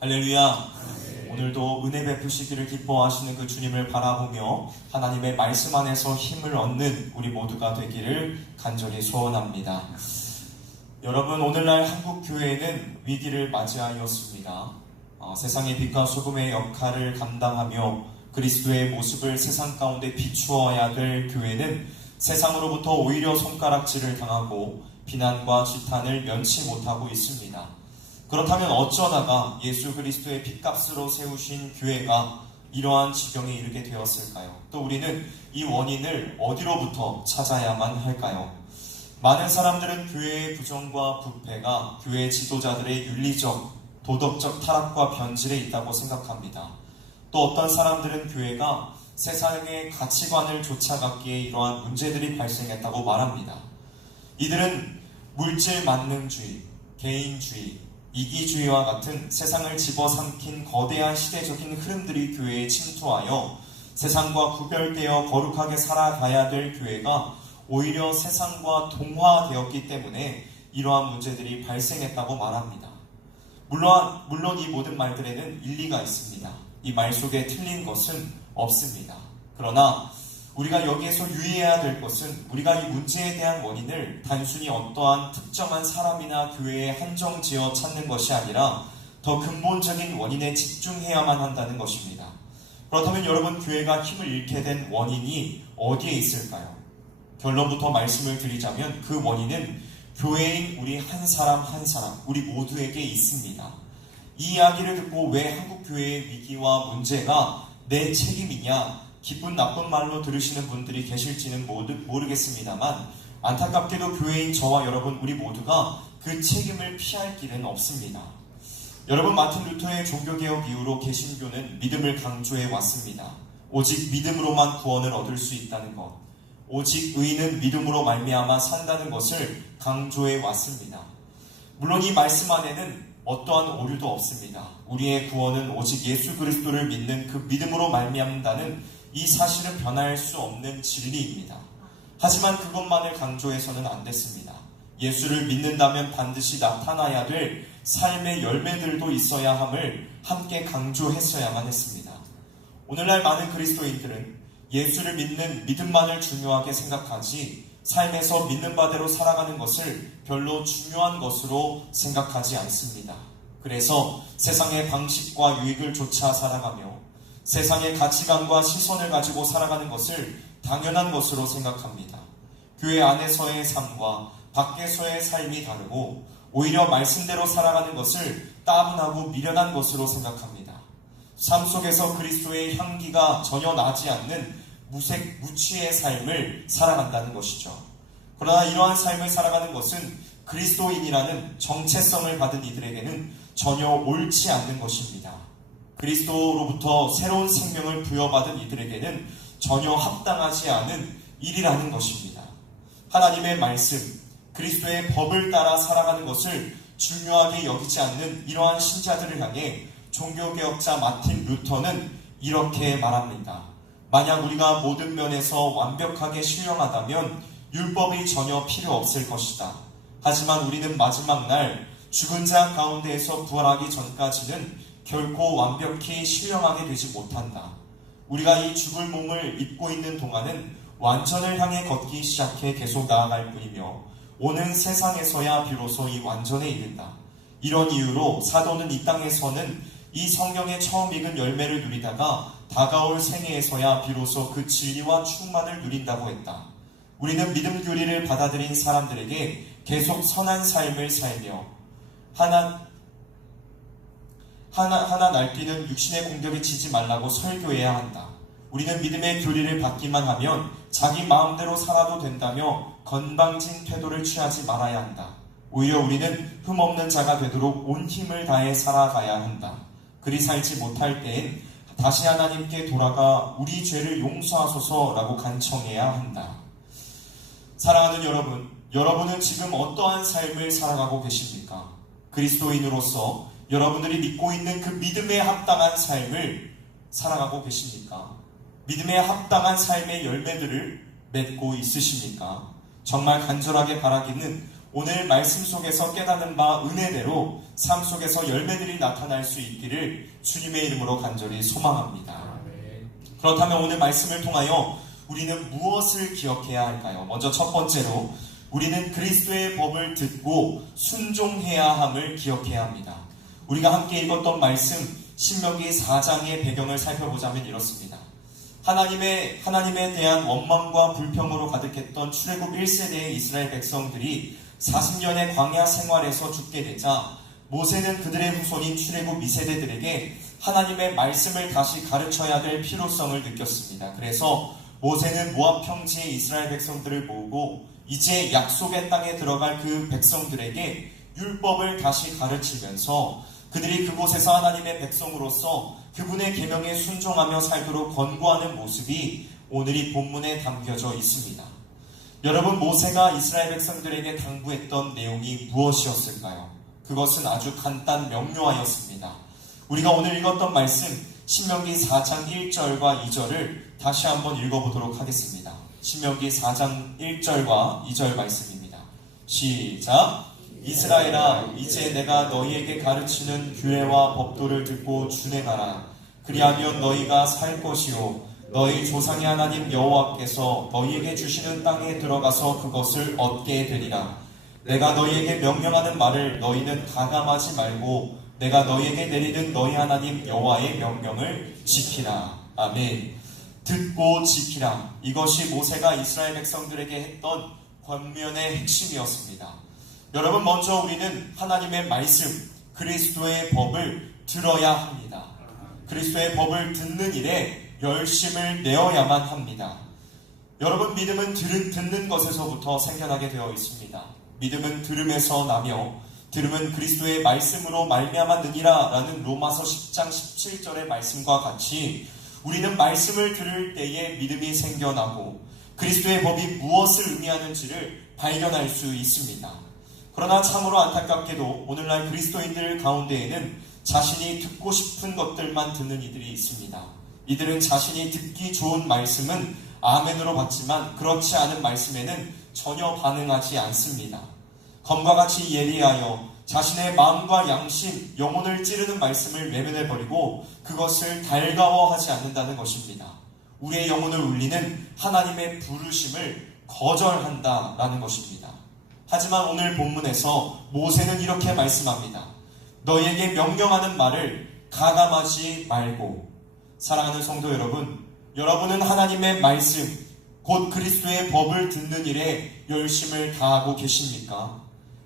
할렐루야. 오늘도 은혜 베푸시기를 기뻐하시는 그 주님을 바라보며 하나님의 말씀 안에서 힘을 얻는 우리 모두가 되기를 간절히 소원합니다. 여러분, 오늘날 한국교회는 위기를 맞이하였습니다. 세상의 빛과 소금의 역할을 감당하며 그리스도의 모습을 세상 가운데 비추어야 될 교회는 세상으로부터 오히려 손가락질을 당하고 비난과 지탄을 면치 못하고 있습니다. 그렇다면 어쩌다가 예수 그리스도의 핏값으로 세우신 교회가 이러한 지경에 이르게 되었을까요? 또 우리는 이 원인을 어디로부터 찾아야만 할까요? 많은 사람들은 교회의 부정과 부패가 교회 지도자들의 윤리적, 도덕적 타락과 변질에 있다고 생각합니다. 또 어떤 사람들은 교회가 세상의 가치관을 쫓아갔기에 이러한 문제들이 발생했다고 말합니다. 이들은 물질 만능주의, 개인주의, 이기주의와 같은 세상을 집어삼킨 거대한 시대적인 흐름들이 교회에 침투하여 세상과 구별되어 거룩하게 살아가야 될 교회가 오히려 세상과 동화되었기 때문에 이러한 문제들이 발생했다고 말합니다. 물론 이 모든 말들에는 일리가 있습니다. 이 말 속에 틀린 것은 없습니다. 그러나 우리가 여기에서 유의해야 될 것은 우리가 이 문제에 대한 원인을 단순히 어떠한 특정한 사람이나 교회에 한정지어 찾는 것이 아니라 더 근본적인 원인에 집중해야만 한다는 것입니다. 그렇다면 여러분, 교회가 힘을 잃게 된 원인이 어디에 있을까요? 결론부터 말씀을 드리자면 그 원인은 교회인 우리 한 사람 한 사람, 우리 모두에게 있습니다. 이 이야기를 듣고 왜 한국교회의 위기와 문제가 내 책임이냐, 기쁜 나쁜 말로 들으시는 분들이 계실지는 모르겠습니다만 안타깝게도 교회인 저와 여러분 우리 모두가 그 책임을 피할 길은 없습니다. 여러분, 마틴 루터의 종교개혁 이후로 개신교는 믿음을 강조해 왔습니다. 오직 믿음으로만 구원을 얻을 수 있다는 것, 오직 의인은 믿음으로 말미암아 산다는 것을 강조해 왔습니다. 물론 이 말씀 안에는 어떠한 오류도 없습니다. 우리의 구원은 오직 예수 그리스도를 믿는 그 믿음으로 말미암는다는 이 사실은 변할 수 없는 진리입니다. 하지만 그것만을 강조해서는 안 됐습니다. 예수를 믿는다면 반드시 나타나야 될 삶의 열매들도 있어야 함을 함께 강조했어야만 했습니다. 오늘날 많은 그리스도인들은 예수를 믿는 믿음만을 중요하게 생각하지 삶에서 믿는 바대로 살아가는 것을 별로 중요한 것으로 생각하지 않습니다. 그래서 세상의 방식과 유익을 쫓아 살아가며 세상의 가치관과 시선을 가지고 살아가는 것을 당연한 것으로 생각합니다. 교회 안에서의 삶과 밖에서의 삶이 다르고 오히려 말씀대로 살아가는 것을 따분하고 미련한 것으로 생각합니다. 삶 속에서 그리스도의 향기가 전혀 나지 않는 무색, 무취의 삶을 살아간다는 것이죠. 그러나 이러한 삶을 살아가는 것은 그리스도인이라는 정체성을 받은 이들에게는 전혀 옳지 않는 것입니다. 그리스도로부터 새로운 생명을 부여받은 이들에게는 전혀 합당하지 않은 일이라는 것입니다. 하나님의 말씀, 그리스도의 법을 따라 살아가는 것을 중요하게 여기지 않는 이러한 신자들을 향해 종교개혁자 마틴 루터는 이렇게 말합니다. 만약 우리가 모든 면에서 완벽하게 신령하다면 율법이 전혀 필요 없을 것이다. 하지만 우리는 마지막 날 죽은 자 가운데에서 부활하기 전까지는 결코 완벽히 신령하게 되지 못한다. 우리가 이 죽을 몸을 입고 있는 동안은 완전을 향해 걷기 시작해 계속 나아갈 뿐이며 오는 세상에서야 비로소 이 완전에 이른다. 이런 이유로 사도는 이 땅에서는 이 성경의 처음 익은 열매를 누리다가 다가올 생애에서야 비로소 그 진리와 충만을 누린다고 했다. 우리는 믿음 교리를 받아들인 사람들에게 계속 선한 삶을 살며 하나 날뛰는 육신의 공격에 지지 말라고 설교해야 한다. 우리는 믿음의 교리를 받기만 하면 자기 마음대로 살아도 된다며 건방진 태도를 취하지 말아야 한다. 오히려 우리는 흠없는 자가 되도록 온 힘을 다해 살아가야 한다. 그리 살지 못할 때엔 다시 하나님께 돌아가 우리 죄를 용서하소서라고 간청해야 한다. 사랑하는 여러분, 여러분은 지금 어떠한 삶을 살아가고 계십니까? 그리스도인으로서 여러분들이 믿고 있는 그 믿음에 합당한 삶을 살아가고 계십니까? 믿음에 합당한 삶의 열매들을 맺고 있으십니까? 정말 간절하게 바라기는 오늘 말씀 속에서 깨닫는 바 은혜대로 삶 속에서 열매들이 나타날 수 있기를 주님의 이름으로 간절히 소망합니다. 그렇다면 오늘 말씀을 통하여 우리는 무엇을 기억해야 할까요? 먼저 첫 번째로 우리는 그리스도의 법을 듣고 순종해야 함을 기억해야 합니다. 우리가 함께 읽었던 말씀 신명기 4장의 배경을 살펴보자면 이렇습니다. 하나님에 대한 원망과 불평으로 가득했던 출애굽 1세대의 이스라엘 백성들이 40년의 광야 생활에서 죽게 되자 모세는 그들의 후손인 출애굽 2세대들에게 하나님의 말씀을 다시 가르쳐야 될 필요성을 느꼈습니다. 그래서 모세는 모압 평지의 이스라엘 백성들을 모으고 이제 약속의 땅에 들어갈 그 백성들에게 율법을 다시 가르치면서 그들이 그곳에서 하나님의 백성으로서 그분의 계명에 순종하며 살도록 권고하는 모습이 오늘 이 본문에 담겨져 있습니다. 여러분, 모세가 이스라엘 백성들에게 당부했던 내용이 무엇이었을까요? 그것은 아주 간단 명료하였습니다. 우리가 오늘 읽었던 말씀 신명기 4장 1절과 2절을 다시 한번 읽어보도록 하겠습니다. 신명기 4장 1절과 2절 말씀입니다. 시작! 이스라엘아, 이제 내가 너희에게 가르치는 규례와 법도를 듣고 준행하라. 그리하면 너희가 살 것이요 너희 조상의 하나님 여호와께서 너희에게 주시는 땅에 들어가서 그것을 얻게 되리라. 내가 너희에게 명령하는 말을 너희는 가감하지 말고 내가 너희에게 내리는 너희 하나님 여호와의 명령을 지키라. 아멘. 듣고 지키라. 이것이 모세가 이스라엘 백성들에게 했던 권면의 핵심이었습니다. 여러분, 먼저 우리는 하나님의 말씀, 그리스도의 법을 들어야 합니다. 그리스도의 법을 듣는 일에 열심을 내어야만 합니다. 여러분, 믿음은 듣는 것에서부터 생겨나게 되어 있습니다. 믿음은 들음에서 나며 들음은 그리스도의 말씀으로 말미암았느니라 라는 로마서 10장 17절의 말씀과 같이 우리는 말씀을 들을 때에 믿음이 생겨나고 그리스도의 법이 무엇을 의미하는지를 발견할 수 있습니다. 그러나 참으로 안타깝게도 오늘날 그리스도인들 가운데에는 자신이 듣고 싶은 것들만 듣는 이들이 있습니다. 이들은 자신이 듣기 좋은 말씀은 아멘으로 받지만 그렇지 않은 말씀에는 전혀 반응하지 않습니다. 검과 같이 예리하여 자신의 마음과 양심, 영혼을 찌르는 말씀을 외면해버리고 그것을 달가워하지 않는다는 것입니다. 우리의 영혼을 울리는 하나님의 부르심을 거절한다라는 것입니다. 하지만 오늘 본문에서 모세는 이렇게 말씀합니다. 너희에게 명령하는 말을 가감하지 말고. 사랑하는 성도 여러분, 여러분은 하나님의 말씀, 곧 그리스도의 법을 듣는 일에 열심을 다하고 계십니까?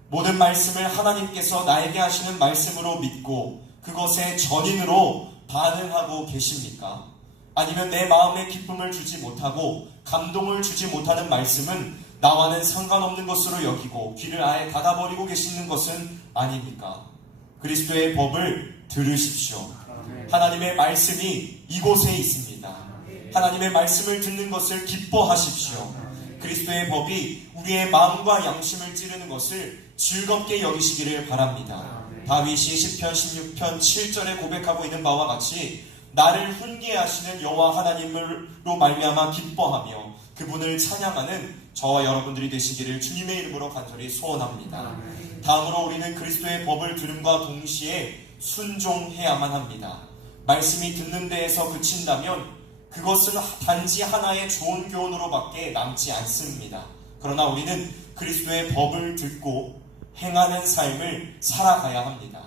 모든 말씀을 하나님께서 나에게 하시는 말씀으로 믿고 그것의 전인으로 반응하고 계십니까? 아니면 내 마음에 기쁨을 주지 못하고 감동을 주지 못하는 말씀은 나와는 상관없는 것으로 여기고 귀를 아예 닫아버리고 계시는 것은 아닙니까? 그리스도의 법을 들으십시오. 하나님의 말씀이 이곳에 있습니다. 하나님의 말씀을 듣는 것을 기뻐하십시오. 그리스도의 법이 우리의 마음과 양심을 찌르는 것을 즐겁게 여기시기를 바랍니다. 다윗이 시편 16편 7절에 고백하고 있는 바와 같이 나를 훈계해 하시는 여호와 하나님으로 말미암아 기뻐하며 그분을 찬양하는 저와 여러분들이 되시기를 주님의 이름으로 간절히 소원합니다. 다음으로 우리는 그리스도의 법을 들음과 동시에 순종해야만 합니다. 말씀이 듣는 데에서 그친다면 그것은 단지 하나의 좋은 교훈으로밖에 남지 않습니다. 그러나 우리는 그리스도의 법을 듣고 행하는 삶을 살아가야 합니다.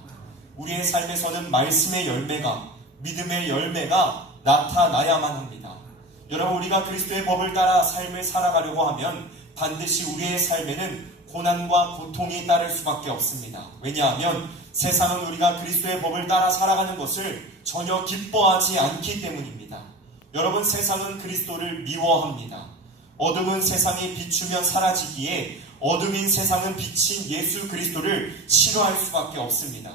우리의 삶에서는 말씀의 열매가, 믿음의 열매가 나타나야만 합니다. 여러분, 우리가 그리스도의 법을 따라 삶을 살아가려고 하면 반드시 우리의 삶에는 고난과 고통이 따를 수밖에 없습니다. 왜냐하면 세상은 우리가 그리스도의 법을 따라 살아가는 것을 전혀 기뻐하지 않기 때문입니다. 여러분, 세상은 그리스도를 미워합니다. 어둠은 세상이 비추면 사라지기에 어둠인 세상은 비친 예수 그리스도를 싫어할 수밖에 없습니다.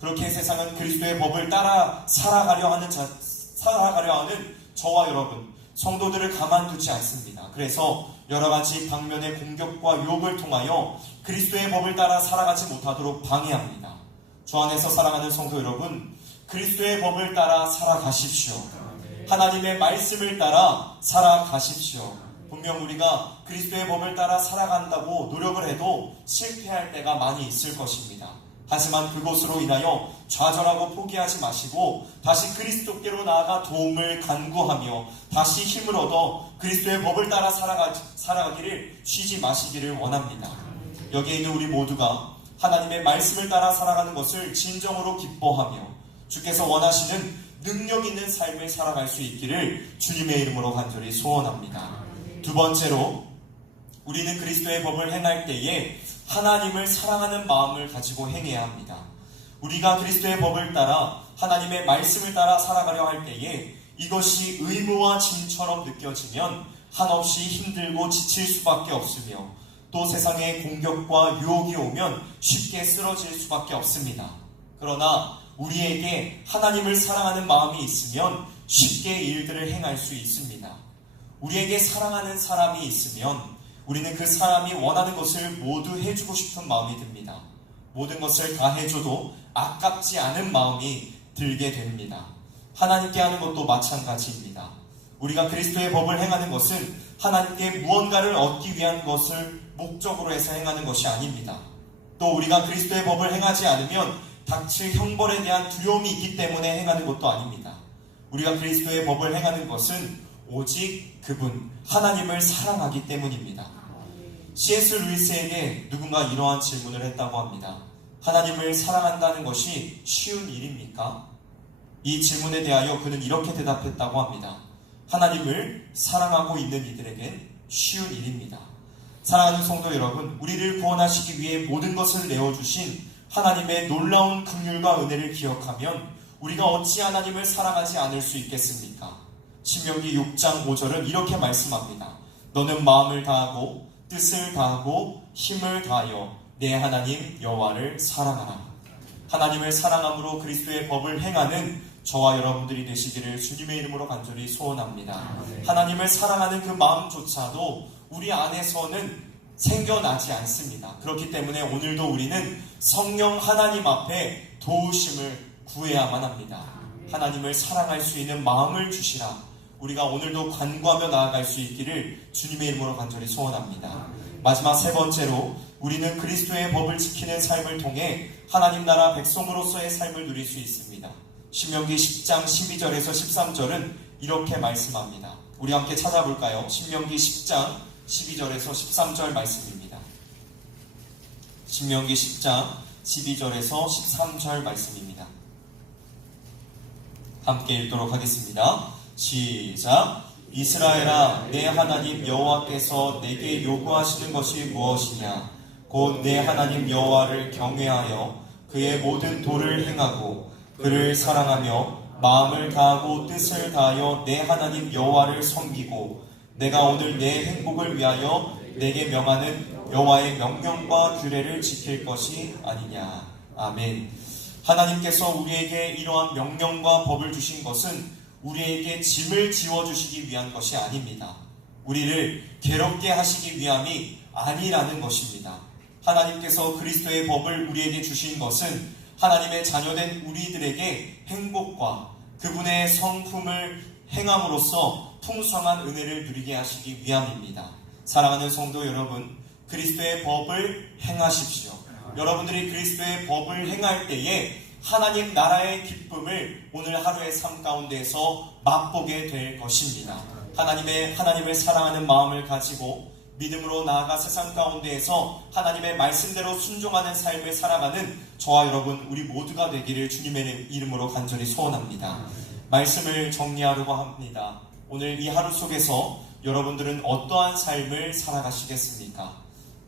그렇게 세상은 그리스도의 법을 따라 살아가려 하는 저와 여러분, 성도들을 가만두지 않습니다. 그래서 여러 가지 방면의 공격과 유혹을 통하여 그리스도의 법을 따라 살아가지 못하도록 방해합니다. 주 안에서 사랑하는 성도 여러분, 그리스도의 법을 따라 살아가십시오. 하나님의 말씀을 따라 살아가십시오. 분명 우리가 그리스도의 법을 따라 살아간다고 노력을 해도 실패할 때가 많이 있을 것입니다. 하지만 그것으로 인하여 좌절하고 포기하지 마시고 다시 그리스도께로 나아가 도움을 간구하며 다시 힘을 얻어 그리스도의 법을 따라 살아가기를 쉬지 마시기를 원합니다. 여기에 있는 우리 모두가 하나님의 말씀을 따라 살아가는 것을 진정으로 기뻐하며 주께서 원하시는 능력 있는 삶을 살아갈 수 있기를 주님의 이름으로 간절히 소원합니다. 두 번째로, 우리는 그리스도의 법을 행할 때에 하나님을 사랑하는 마음을 가지고 행해야 합니다. 우리가 그리스도의 법을 따라 하나님의 말씀을 따라 살아가려 할 때에 이것이 의무와 짐처럼 느껴지면 한없이 힘들고 지칠 수밖에 없으며 또 세상의 공격과 유혹이 오면 쉽게 쓰러질 수밖에 없습니다. 그러나 우리에게 하나님을 사랑하는 마음이 있으면 쉽게 일들을 행할 수 있습니다. 우리에게 사랑하는 사람이 있으면 우리는 그 사람이 원하는 것을 모두 해주고 싶은 마음이 듭니다. 모든 것을 다 해줘도 아깝지 않은 마음이 들게 됩니다. 하나님께 하는 것도 마찬가지입니다. 우리가 그리스도의 법을 행하는 것은 하나님께 무언가를 얻기 위한 것을 목적으로 해서 행하는 것이 아닙니다. 또 우리가 그리스도의 법을 행하지 않으면 닥칠 형벌에 대한 두려움이 있기 때문에 행하는 것도 아닙니다. 우리가 그리스도의 법을 행하는 것은 오직 그분 하나님을 사랑하기 때문입니다. C.S. 루이스에게 누군가 이러한 질문을 했다고 합니다. 하나님을 사랑한다는 것이 쉬운 일입니까? 이 질문에 대하여 그는 이렇게 대답했다고 합니다. 하나님을 사랑하고 있는 이들에겐 쉬운 일입니다. 사랑하는 성도 여러분, 우리를 구원하시기 위해 모든 것을 내어주신 하나님의 놀라운 긍휼과 은혜를 기억하면 우리가 어찌 하나님을 사랑하지 않을 수 있겠습니까? 신명기 6장 5절은 이렇게 말씀합니다. 너는 마음을 다하고 뜻을 다하고 힘을 다하여 내 하나님 여호와를 사랑하라. 하나님을 사랑함으로 그리스도의 법을 행하는 저와 여러분들이 되시기를 주님의 이름으로 간절히 소원합니다. 하나님을 사랑하는 그 마음조차도 우리 안에서는 생겨나지 않습니다. 그렇기 때문에 오늘도 우리는 성령 하나님 앞에 도우심을 구해야만 합니다. 하나님을 사랑할 수 있는 마음을 주시라. 우리가 오늘도 간구하며 나아갈 수 있기를 주님의 이름으로 간절히 소원합니다. 마지막 세 번째로, 우리는 그리스도의 법을 지키는 삶을 통해 하나님 나라 백성으로서의 삶을 누릴 수 있습니다. 신명기 10장 12절에서 13절은 이렇게 말씀합니다. 우리 함께 찾아볼까요? 신명기 10장 12절에서 13절 말씀입니다. 신명기 10장 12절에서 13절 말씀입니다. 함께 읽도록 하겠습니다. 시작. 이스라엘아, 내 하나님 여호와께서 내게 요구하시는 것이 무엇이냐? 곧 내 하나님 여호와를 경외하여 그의 모든 도를 행하고 그를 사랑하며 마음을 다하고 뜻을 다하여 내 하나님 여호와를 섬기고 내가 오늘 내 행복을 위하여 내게 명하는 여호와의 명령과 규례를 지킬 것이 아니냐. 아멘. 하나님께서 우리에게 이러한 명령과 법을 주신 것은 우리에게 짐을 지워주시기 위한 것이 아닙니다. 우리를 괴롭게 하시기 위함이 아니라는 것입니다. 하나님께서 그리스도의 법을 우리에게 주신 것은 하나님의 자녀된 우리들에게 행복과 그분의 성품을 행함으로써 풍성한 은혜를 누리게 하시기 위함입니다. 사랑하는 성도 여러분, 그리스도의 법을 행하십시오. 여러분들이 그리스도의 법을 행할 때에 하나님 나라의 기쁨을 오늘 하루의 삶 가운데에서 맛보게 될 것입니다. 하나님을 사랑하는 마음을 가지고 믿음으로 나아가 세상 가운데에서 하나님의 말씀대로 순종하는 삶을 살아가는 저와 여러분 우리 모두가 되기를 주님의 이름으로 간절히 소원합니다. 말씀을 정리하려고 합니다. 오늘 이 하루 속에서 여러분들은 어떠한 삶을 살아가시겠습니까?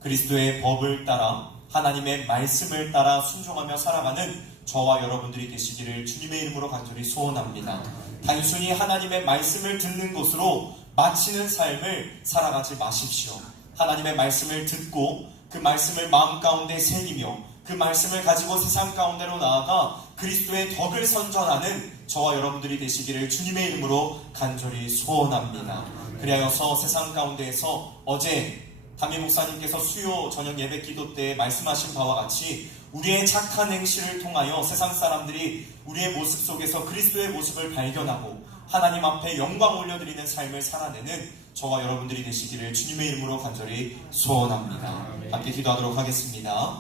그리스도의 법을 따라 하나님의 말씀을 따라 순종하며 살아가는 저와 여러분들이 되시기를 주님의 이름으로 간절히 소원합니다. 단순히 하나님의 말씀을 듣는 것으로 마치는 삶을 살아가지 마십시오. 하나님의 말씀을 듣고 그 말씀을 마음 가운데 새기며 그 말씀을 가지고 세상 가운데로 나아가 그리스도의 덕을 선전하는 저와 여러분들이 되시기를 주님의 이름으로 간절히 소원합니다. 그리하여서 세상 가운데에서 어제 담임 목사님께서 수요 저녁 예배 기도 때 말씀하신 바와 같이 우리의 착한 행실을 통하여 세상 사람들이 우리의 모습 속에서 그리스도의 모습을 발견하고 하나님 앞에 영광 올려드리는 삶을 살아내는 저와 여러분들이 되시기를 주님의 이름으로 간절히 소원합니다. 함께 기도하도록 하겠습니다.